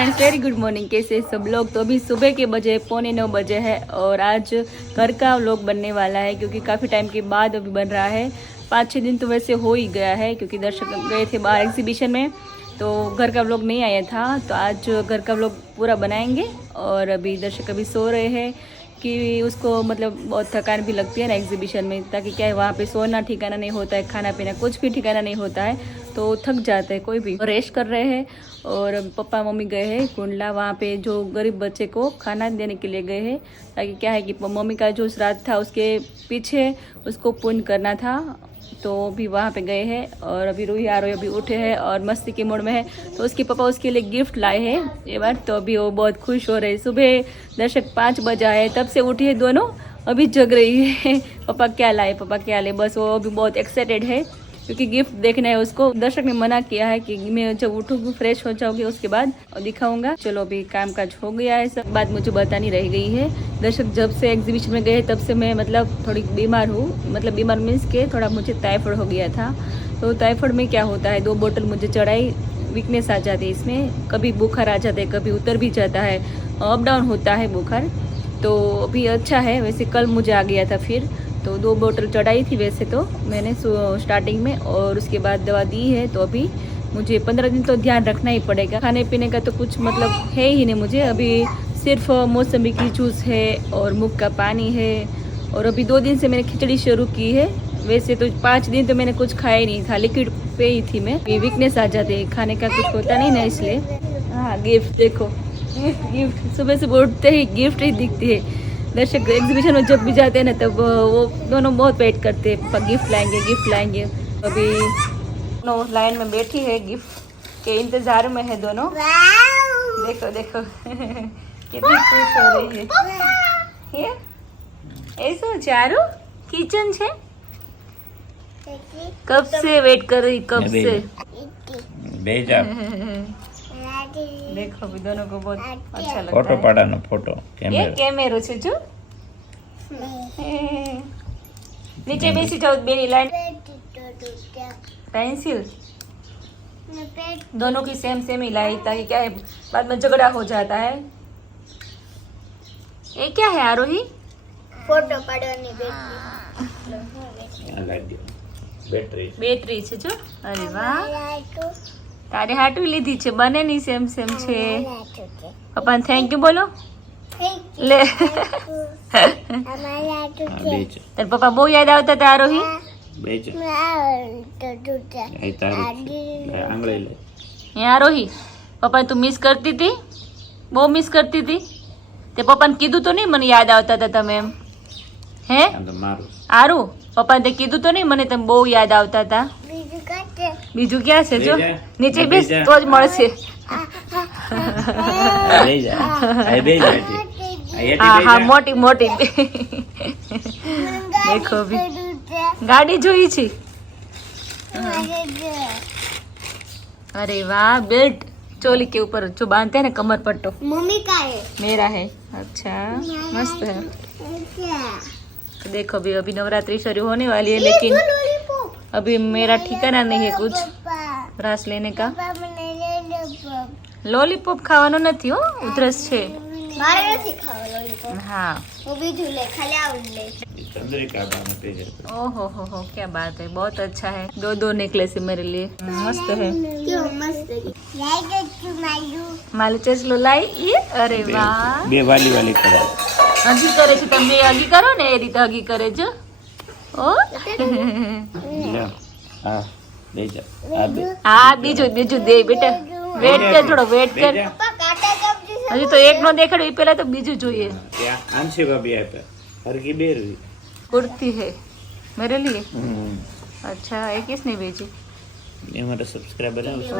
Friends, very good morning. कैसे सब लोग? तो अभी सुबह के बजे 8:45 बजे है और आज घर का व्लॉग बनने वाला है क्योंकि काफ़ी टाइम के बाद अभी बन रहा है। 5-6 दिन तो वैसे हो ही गया है क्योंकि दर्शक गए थे बाहर एग्जीबिशन में, तो घर का व्लॉग नहीं आया था। तो आज घर का व्लॉग पूरा बनाएंगे। और अभी दर्शक अभी सो रहे हैं कि उसको मतलब बहुत थकान भी लगती है ना एग्जीबिशन में, ताकि क्या है वहाँ पे सोना ठिकाना नहीं होता है, खाना पीना कुछ भी ठिकाना नहीं होता है, तो थक जाते हैं। कोई भी रेस्ट कर रहे हैं। और पापा मम्मी गए हैं कुंडला, वहाँ पे जो गरीब बच्चे को खाना देने के लिए गए हैं, ताकि क्या है कि मम्मी का जो श्राद्ध था उसके पीछे उसको पुण्य करना था, तो अभी वहाँ पे गए हैं। और अभी रूही आरोही अभी उठे हैं और मस्ती के मूड में है, तो उसके पापा उसके लिए गिफ्ट लाए हैं ये बार। तो अभी वो बहुत खुश हो रहे हैं। सुबह दर्शक 5 बजा है, तब से उठी है दोनों, अभी जग रही है। पापा क्या लाए, पापा क्या लाए, बस वो अभी बहुत एक्साइटेड है क्योंकि गिफ्ट देखना है उसको। दर्शक ने मना किया है कि मैं जब उठूंगी फ्रेश हो जाऊंगी उसके बाद दिखाऊंगा। चलो अभी काम काज हो गया है, सब बात मुझे बतानी रह गई है। दर्शक जब से एग्जीबिशन में गए तब से मैं मतलब थोड़ी बीमार हूँ, मतलब बीमार मीन्स के थोड़ा मुझे टाइफाइड हो गया था। तो टाइफाइड में क्या होता है, 2 बोतल मुझे चढ़ाई, वीकनेस आ जाती है इसमें, कभी बुखार आ जाता है, कभी उतर भी जाता है, अप डाउन होता है बुखार। तो अभी अच्छा है, वैसे कल मुझे आ गया था फिर, तो 2 बोतल चढ़ाई थी वैसे तो मैंने स्टार्टिंग में, और उसके बाद दवा दी है। तो अभी मुझे 15 दिन तो ध्यान रखना ही पड़ेगा। खाने पीने का तो कुछ मतलब है ही नहीं मुझे, अभी सिर्फ मौसमी की जूस है और मूंग का पानी है। और अभी 2 दिन से मैंने खिचड़ी शुरू की है, वैसे तो 5 दिन तो मैंने कुछ खाया ही नहीं था, लिक्विड पे ही थी मैं। वीकनेस आ जाती है, खाने का कुछ होता नहीं ना, इसलिए। हाँ गिफ्ट देखो, गिफ्ट सुबह सुबह उठते ही गिफ्ट ही दिखती है। दर्शक एग्जीबिशन में जब भी जाते हैं ना, तब वो दोनों बहुत वेट करते हैं, गिफ्ट लाएंगे गिफ्ट लाएंगे। अभी दोनों लाइन में बैठी है, गिफ्ट के इंतजार में है दोनों। देखो देखो कितनी खुश हो रही है ये। ऐसा चारू किचन છે कब से वेट कर रही, कब से भेजा। देखो भी दोनों को बहुत अच्छा लगता फोटो है। पड़ा फोटो ये कैमेरो છે જો નીચે બેસી જાઓ બેની લાઈન। पेंसिल दोनों की सेम सेम ही लाई, ताकि क्या है बाद में झगड़ा हो जाता है। ये क्या है आरोही? फोटो पाડવાની બેટરી છે જો। અરે વાહ, તારે હાટવી લીધી છે, બંનેની સેમ સેમ છે। પપ્પાને થેન્ક યુ બોલો લે। તાર પપ્પા બહુ યાદ આવતા હતા આરોહી। ये आरोही पप्पा तू मिस करती थी, बहुत मिस करती थी। ते पप्पा ने कीधु तो नहीं मने याद आवता था तमे एम हे आरू? पप्पा ने कीधु तो नहीं मने तमे बहुत याद आवता था। बीजू क्या है जो नीचे बेस तो ज मळशे। हाँ मोटी मोटी देखो भी गाड़ी जोई छी। अरे वाह, बेल्ट चोली के ऊपर जो बांधते हैं ना कमर पट्टो, मम्मी का है, मेरा है। अच्छा मस्त है। तो देखो भी अभी नवरात्रि शुरू होने वाली है, लेकिन अभी मेरा ठिकाना नहीं है कुछ रस लेने का। लॉलीपॉप खाવાનો નથી હો, ઉધરસ છે મારે નથી ખાવા લોલીપોપ। हाँ હું બીજું લે, ખાલી આવું લે। ओहो हो क्या बात है, बहुत अच्छा है। 2 नेकलेस है मेरे लिए, मस्त है। क्यों मस्त है? लाइक टू मायू माले चेसलो लाई ये। अरे वाह, બે વાલી વાલી કરો। હગી કરે છે તમે, હગી કરો ને એ રીતે હગી કરે છે। ઓ હા બેજા આ બે હા બીજું બીજું દે બેટા, વેટ કર થોડો, વેટ કર। પાપા કાટા સબ્જી હજી તો એક નો દેખાડ્યું, એ પહેલા તો બીજું જોઈએ। ત્યાં આંશી ભાભી આપ્યા હરકી બેરવી कुर्ती है मेरे लिए। अच्छा, ये किसने भेजी? ये हमारा सब्सक्राइबर है उसको।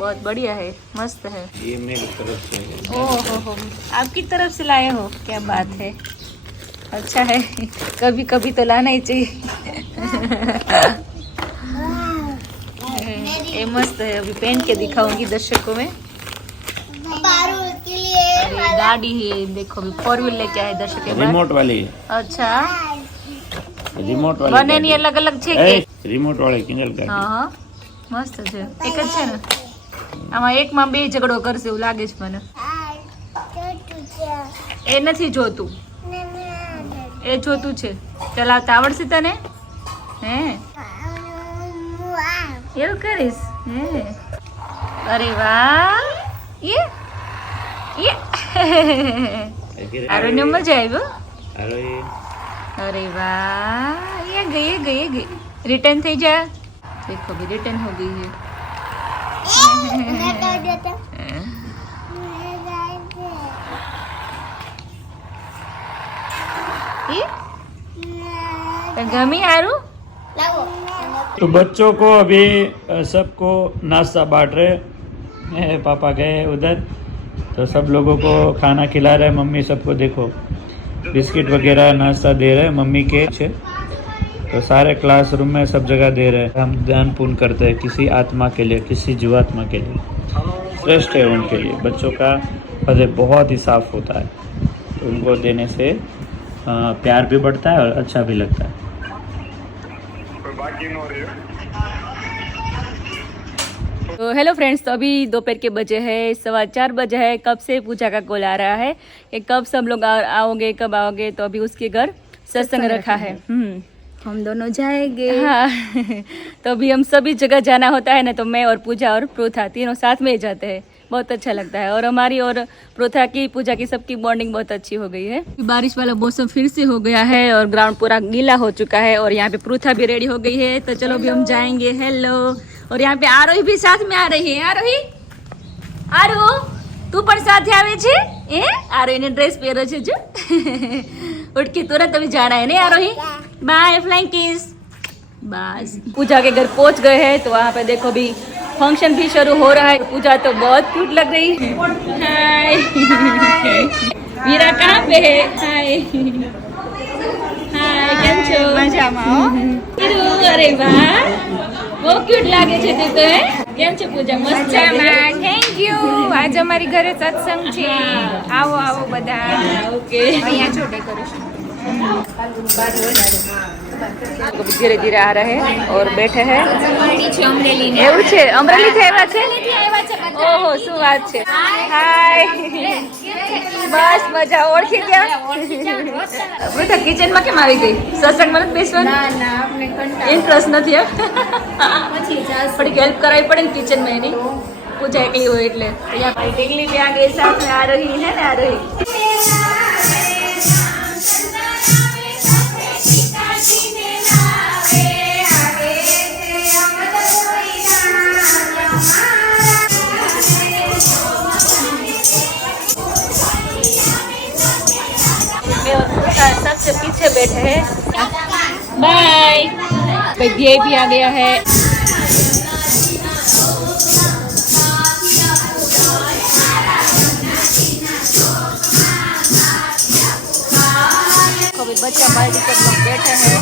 बहुत बढ़िया है, मस्त है। ये मेरी तरफ से है। ओह हो, आपकी तरफ से लाए हो, क्या बात है। अच्छा है, कभी कभी तो लाना ही चाहिए। ये मस्त है, अभी पहन के दिखाऊंगी दर्शकों में। पारू के लिए अरे गाड़ी है देखो, अभी 4 व्हील लेके आए दर्शक के रिमोट वाली अच्छा रिमोट वाली बने नहीं अलग अलग છે કે रिमोट वाली किंगल गाड़ी। हाँ हाँ मस्त છે, एक જ છે ને। આમાં એકમાં બે ઝઘડો કરશે એવું લાગે છે મને. એ નથી જોતું, એ જોતું છે. ચલાવતા આવડશે તને? હે એવું કરીશ? હે અરે વાહ, આરોને મજા આવ્યો. अरे वाह, ये गई रिटर्न થઈ જા. देखो भी रिटर्न हो गई है. गमी आरू तो बच्चों को अभी सबको नाश्ता बांट रहे हैं. पापा गए उधर तो सब लोगों को खाना खिला रहे हैं. मम्मी सबको देखो बिस्किट वगैरह नाश्ता दे रहे हैं मम्मी के अच्छे. तो सारे क्लासरूम में सब जगह दे रहे हैं. हम दान पुण्य करते हैं किसी आत्मा के लिए, किसी जीवात्मा के लिए. श्रेष्ठ है उनके लिए. बच्चों का हृदय बहुत ही साफ होता है, तो उनको देने से प्यार भी बढ़ता है और अच्छा भी लगता है. तो हेलो फ्रेंड्स, तो अभी दोपहर के बजे है 4:15 बजे है. कब से पूजा का कॉल आ रहा है कि कब सब लोग आओगे, कब आओगे. तो अभी उसके घर सत्संग रखा है. हम दोनों जाएंगे. हाँ तो अभी हम सभी जगह जाना होता है ना, तो मैं और पूजा और प्रोथा तीनों साथ में ही जाते हैं. बहुत अच्छा लगता है. और हमारी और प्रोथा की, पूजा की, सबकी बॉन्डिंग बहुत अच्छी हो गई है. बारिश वाला मौसम फिर से हो गया है और ग्राउंड पूरा गीला हो चुका है. और यहाँ पे प्रोथा भी रेडी हो गई है. तो चलो अभी हम जाएंगे. हेलो. और यहाँ पे आरोही भी साथ में आ रही है. आरोही, आरो તું પણ સાથે આવે છે? આરોહીને ડ્રેસ પહેર્યો છે જો. उठ के तुरंत अभी जाना है नहीं आरोही? Bye flying kiss. बस पूजा के घर पहुंच गए हैं. तो वहाँ पे देखो अभी फंक्शन भी शुरू हो रहा है. पूजा तो बहुत क्यूट लग रही है. हाय. वीरा कहाँ पे है? हाय हाय, કેમ છો? મજામાં. અરે વાહ, બહુ ક્યુટ લાગે છે તું તો. કેમ છે પૂજા? મસ્ત લાગે છે. મજામાં. Thank you. આજ અમારી ઘરે સત્સંગ છે. આવો આવો બધા. ઓકે. અહીંયા છો ડેકોરેશન. ધીરે ધીરે આ રહે और બેઠે હે. છે અમરેલી. એવું છે? અમરેલીથી આવ્યા છે? ઓહો, શું વાત છે. હાય, બસ મજા. ઓળખી ગયા? બધા કિચનમાં કેમ આવી ગઈ? સત્સંગમાં નથી બેસવાનું? ના આપણે કંટાળો. ઇન્ટરેસ્ટ નથી એમ? પછી જાસ. થોડીક હેલ્પ કરાવી પડે ને કિચનમાં એની. પૂજા એકલી હોય એટલે. અહીંયા ભાઈ ઢીંગલી ત્યાં ગઈ સાથે આ રહી હે ને, આ રહી. सबसे पीछे बैठे हैं. बाय. भाई ये भी आ गया है. कभी बच्चा भाई सब लोग बैठे हैं.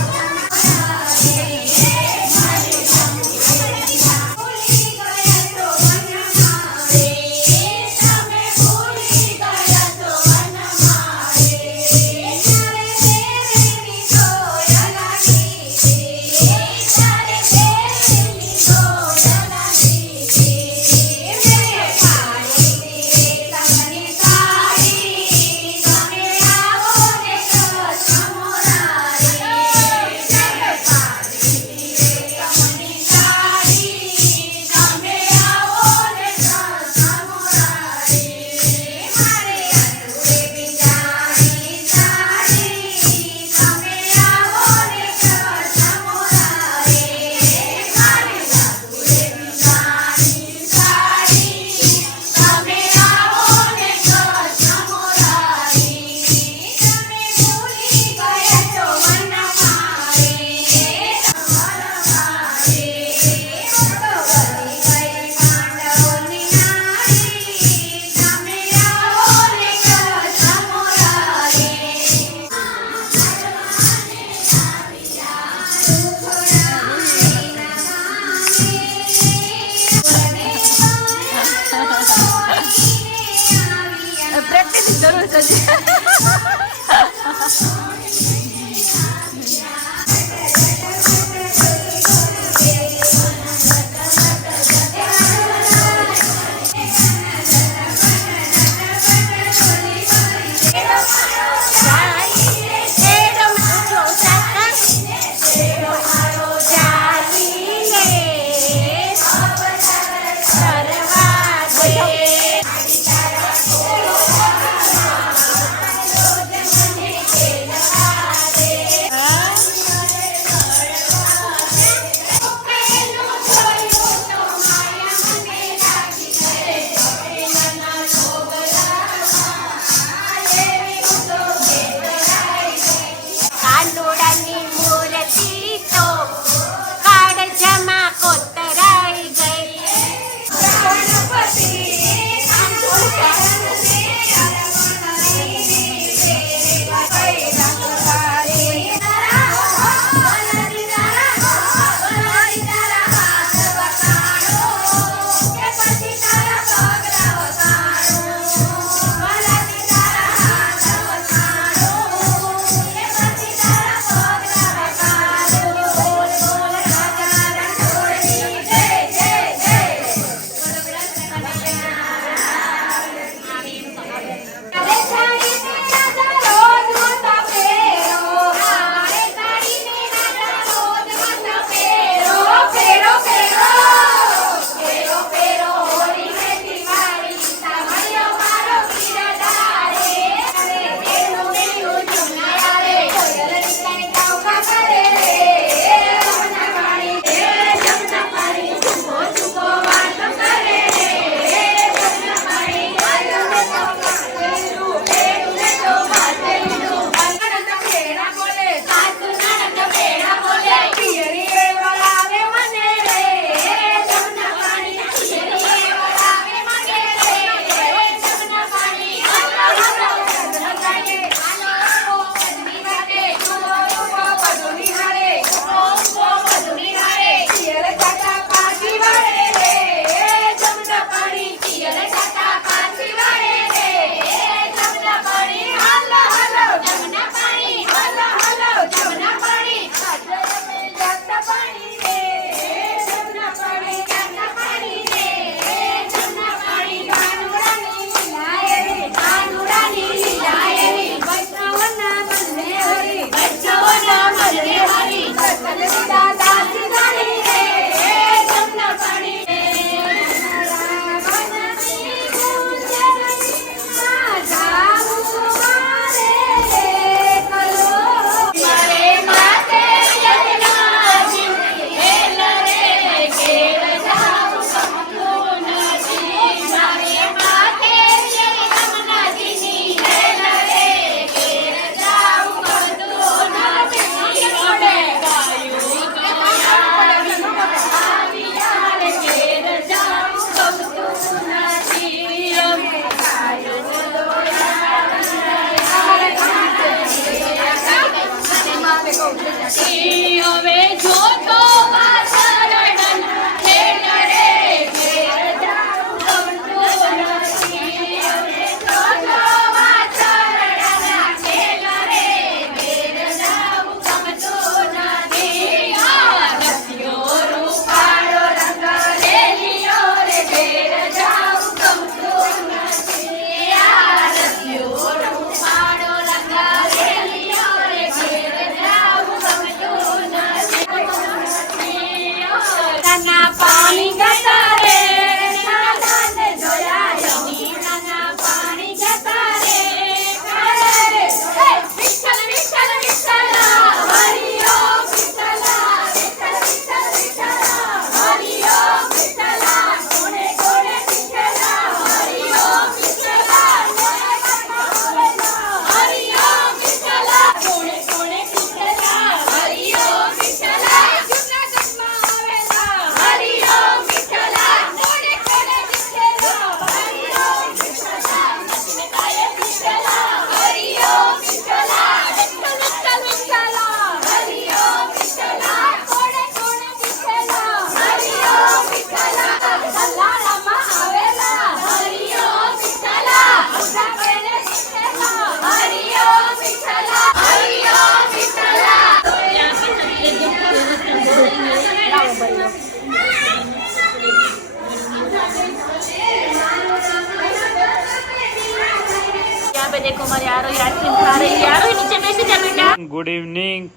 Good evening.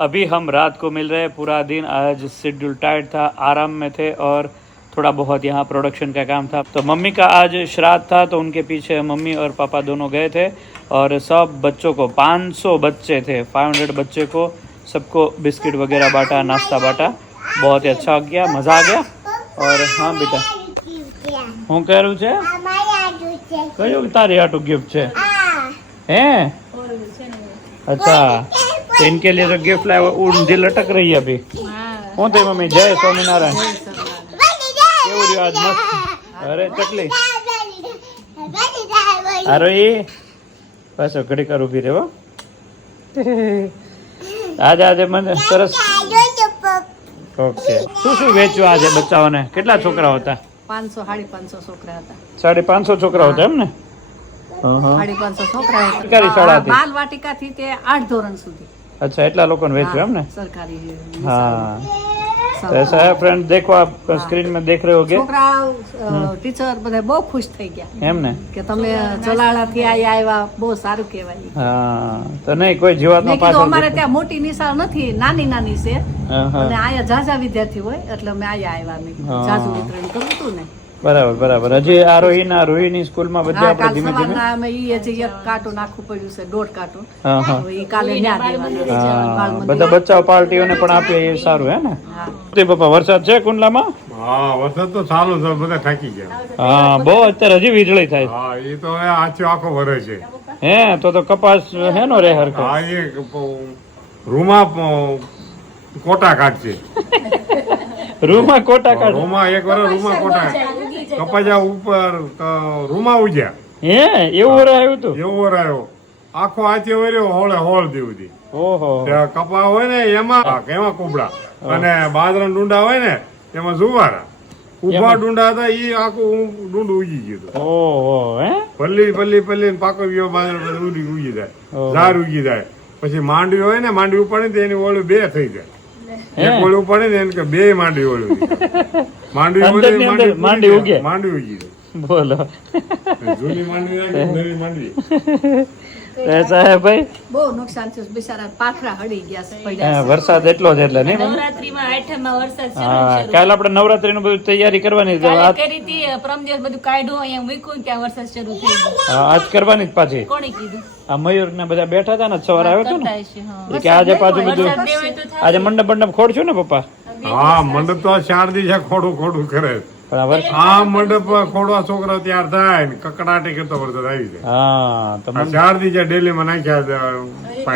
अभी हम रात को मिल रहे हैं। पूरा दिन आज शेड्यूल टाइट था, आराम में थे और थोड़ा बहुत यहाँ प्रोडक्शन का काम था। तो मम्मी का आज श्राद्ध था तो उनके पीछे मम्मी और पापा दोनों गए थे और सब बच्चों को 500 बच्चे थे, 500 बच्चे को सबको बिस्किट वगैरह बांटा, नाश्ता बांटा। बहुत ही अच्छा गया, मज़ा आ गया। और हाँ बेटा, હું કરું છે કયું તારી આટું गिफ्ट છે हैं? अच्छा, तो इनके लिए जो गिफ्ट लाया वो ऊंधी लटक रही है अभी। હું થઈ મમ્મી? જય સ્વામિનારાયણ। કેવું રહ્યું આજ? મસ્ત। અરે ચકલી અરે એ પાછો ઘડી કર ઊભી રહેવો। આજે આજે મને સરસ। ઓકે, શું શું વેચ્યું આજે બચ્ચાઓને? કેટલા છોકરાઓ હતા? 500 550 છોકરા હતા। 550 છોકરા હતા એમ ને? 550 છોકરા સરકારી શાળા હતી? બાલ વાટિકા થી તે 8 ધોરણ સુધી। अच्छा, એટલા લોકોને વેચ્યું એમ ને? सरकारी हाँ, तो ऐसा है फ्रेंड, देखो आप स्क्रीन में देख रहे होगे। છોકરા ટીચર બધા બહુ ખુશ થઈ ગયા એમ ને? કે તમે ચલાળા થી આવ્યા, બહુ સારું કહેવાય। હા, તો નહીં કોઈ જીવાતનો મેં કીધું પાછળ અમારે ત્યાં મોટી નિશાળ નથી, નાની નાની છે હા, હા, અને આયા ઝાઝા વિદ્યાર્થી હોય એટલે અમે આયા આવ્યા। મેં કીધું હા. ઝાઝું વિતરણ કરવું હતું ને। બરાબર બરાબર। હજી આ રોહિણી સ્કૂલમાં બધે હા, આપણે કાલ ધીમે ધીમે સવારના અમે ઈ હજી એક કાર્ટૂન આખું પડ્યું છે, 1.5 કાર્ટૂન। હા હા તો ઈ કાલે ન્યા દેવાના છે, હા, બાળ મંદિર। બધા બચ્ચાઓ પાર્ટીઓને પણ આપે એ સારું હે ને? હા। તે પપ્પા વરસાદ છે કુંડલામાં? હા, વરસાદ તો ચાલુ છે, બધા થાકી ગયા। હા, બહુ અત્યારે હજી વીજળી થાય હા, એ તો હવે આખો વરે છે। હે? તો કપાસ હે નો રે હરખો? હા, એ રૂમાં કોટા કાઢશે। રૂમાં કોટા કાઢ? રૂમાં એક વાર રૂમાં કોટા કપાજા ઉપર રૂમાં ઉજ્યા। હે, એવું વર આવ્યું તું? એવો વર આવ્યો, આખો આચે વર્યો, હોળે હોળ દેવું। ઓહો, કપા હોય ને એમાં કુબડા અને બાજરા ડુંડા હોય ને એમાં જુવારા। ઉભા ડુંડા હતા ઈ આખું ડુંડું ઉગી ગયું હતું। ઓહો, હે? પલ્લી પલ્લી પલ્લી પાકો ગયો બાજરા ઉગી જાય, ઝાડ ઉગી જાય। પછી માંડવી હોય ને, માંડવી ઉપાડે ને એની ઓળું 2 થઈ જાય। એક ઓળું ઉપાડે ને એને કે 2 માંડવી ઓળું માંડવી અંદરની અંદર માંડવી ઉગે? માંડવી ઉગી જાય। બોલો, જૂની માંડવી નાખી, નવી માંડવી। ऐसा है भाई। બહુ નુકસાન થયું, બિચારા પાથરા હળી ગયા છે, પડ્યા હા, છે। વરસાદ એટલો જ એટલે નહીં? નવરાત્રીમાં આઠમમાં વરસાદ હા, કાલ આપણે નવરાત્રીનું બધું તૈયારી કરવાની છે। કાલે આજ કરી હતી, પરમ દિવસ બધું કાઢ્યું, અહીંયા મૂક્યું ને ત્યાં વરસાદ શરૂ થઈ ગયો। હા, આજ કરવાની જ પાછી। કોણે કીધું? આ મયુર ને બધા બેઠા હતા ને, સવારે આવ્યો હતો ને કરતા હશે, હા. કે આજે પાછું બધું વરસાદ દેવાય તો થાય. આજે મંડપ મંડપ ખોડશું ને પપ્પા? હા, મંડપ તો 4 દિવસે ખોડું ખોડું કરે। પણ આ વર્ષ આ મંડપ ખોડવા છોકરા તૈયાર થાય ને કકડાટી કરતો વરસાદ આવી જાય। હા, તો આ 4 દિવસે ડેલી માં નાખ્યા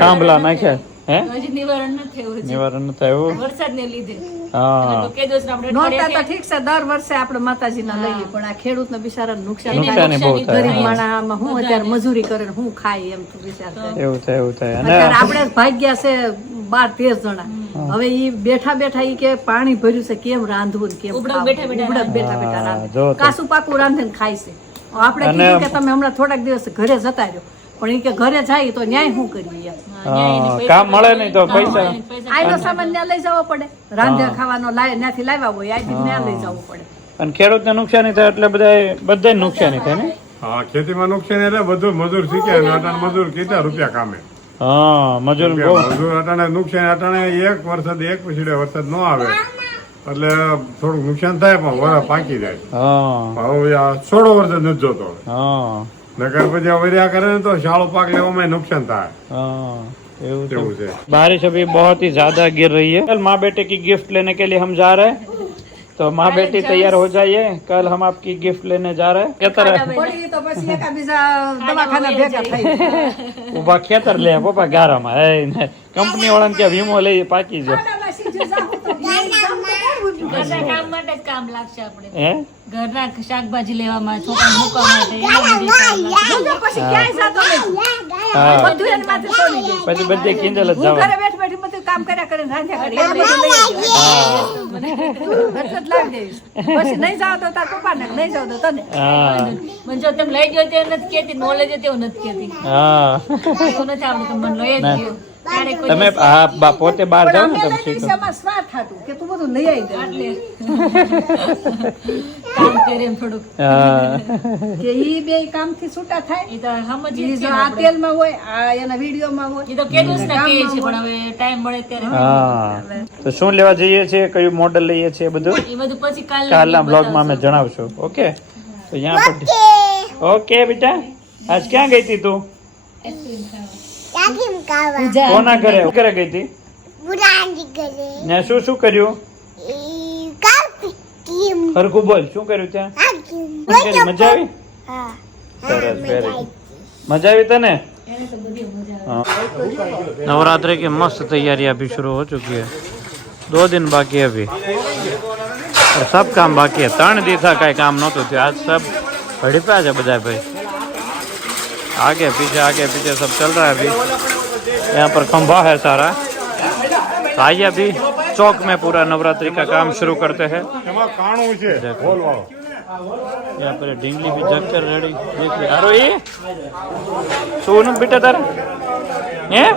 થાંભલા નાખ્યા હે? હજી નિવારણ ન થયું હજી. નિવારણ નતું આવ્યું? વરસાદને લીધે. હા, તો કે દિવસ આપણે નોરતા તો ઠીક છે, દર વર્ષે આપણે માતાજીના લઈએ, પણ આ ખેડૂતને બિચારાને નુકસાન થાય। નુકસાની બહુ થાય। ગરીબ માણસમાં હું અત્યારે મજૂરી કરે ને હું ખાય એમ તું વિચાર કરે। એવું થાય એવું થાય। અત્યારે અને આપણે ભાગ્યા છે 12-13 જણા, હવે ઈ બેઠા બેઠા ઈ કે પાણી ભર્યું છે, કેમ રાંધવું ને કેમ ઉબડક ખાવું? બેઠા બેઠા ઉબડક બેઠા બેઠા હા, રાંધે, જો તો. કાસું પાકું રાંધે ને ખાય છે। આપણે અને- કીધું કે તમે હમણાં થોડાક દિવસ ઘરે જતા રહ્યો, પણ ઈ કે ઘરે જાય તો ન્યાય શું કરીએ એમ? હા, કામ મળે નહીં તો પૈસા આયનો સામાન ત્યાં લઈ જવો પડે, રાંધ્યા ખાવાનો ત્યાંથી લાવ્યા હોય આ ત્યાં લઈ જવું પડે। અને ખેડૂતને નુકસાની થાય એટલે બધા નુકસાની થાય ને? હા, ખેતીમાં નુકસાન એટલે બધું મજૂર શીખ્યા ને અટાણે મજૂર કેટલા રૂપિયા કામે। હા, મજૂર બહુ મજૂર અટાણે નુકસાન, અટાણે એક વરસાદ એક પછી વરસાદ ન આવે એટલે થોડુંક નુકસાન થાય પણ વરસ પાકી જાય। હા પણ હવે આ થોડો વરસાદ નથી જોતો, हाँ નકર પછી વર્યા કરે ને તો શાળો પાક લેવામાં નુકસાન થાય। हाँ એવું છે। એવું છે। बारिश अभी बहुत ही ज्यादा गिर रही है। कल माँ बेटे की गिफ्ट लेने के लिए हम जा रहे हैं, तो माँ बेटी तैयार हो जाइए, कल हम आपकी गिफ्ट लेने जा रहे हैं। खेतर પડી તો પછી એકાબીજા દવાખાના ભેગા થઈ ઉભા ખેતર લે પપ્પા ગારામાં કંપની વાળાને ત્યાં વીમો લઈ પાકી જાય ઘરના કામ માટે જ કામ લાગશે આપણે. હે ઘરના શાકભાજી લેવામાં, છોકરાને મૂકવા માટે એમાં બધી કામ લાગશે. પછી ક્યાંય જાતો નહીં, હા બધું એની માથે છોડી દે। પછી બધે કિંજલ જ હું જવાનું। ઘરે બેઠી બેઠી બધું કામ કર્યા કરે રાંધ્યા કરે એટલે બધું લઈ આવ્યો એટલે જ લાવી દઈશ। પછી નહીં જાવ તો તાર પપ્પાને, નહીં જાવ તો તને। હા મને જો તમે લઈ ગયો તે નથી કહેતી, નો લઈ ગયો તેવું નથી કહેતી. હા એવું નથી આવડતું, મને લઈ જ ના ગયો. તમે પોતે બહાર જાઓ ને તમે શીખો દિવસમાં સ્વાદ થતું કે તું બધું લઈ આવી દે કામ કરે એમ થોડુંક હા કે ઈ બે કામ થી છૂટા થાય એ તો સમજીએ ઈ જ જો કે આ તેલમાં હોય આ એના વિડીયોમાં હોય એ તો કેટલું જ ના કહે છે પણ હવે ટાઈમ મળે ત્યારે હા તો શું લેવા જઈએ છીએ કયું મોડલ લઈએ છીએ બધું એ બધું પછી કાલના બ્લોગમાં અમે જણાવશું ઓકે તો यहाँ पर ओके बेटा आज ક્યાં ગઈ હતી તું તાકીમ કાવા કોના ઘરે ઘરે ગઈ હતી બુરાંડી કરે ને શું શું કર્યું કાપી ટીમ હરખું બોલ શું કર્યું ત્યાં તાકીમ શું કરી મજા આવી હા સરસ વેરી મજા આવી तने हाँ। नवरात्रि की मस्त तैयारी अभी शुरू हो चुकी है 2 दिन बाकी है अभी और सब काम बाकी है 3 दिन था कई काम नहोતું થયું आज सब भड़प्या है બધા भाई आगे पीछे सब चल रहा है अभी यहाँ पर खंभा है सारा तो आइए अभी चौक में पूरा नवरात्रि का काम शुरू करते हैं એમાં કાણું છે બોલ વાળો यहाँ पर ढींगली भी जग कर रेडी देख ले अरे ये सोनू बेटा तार हैं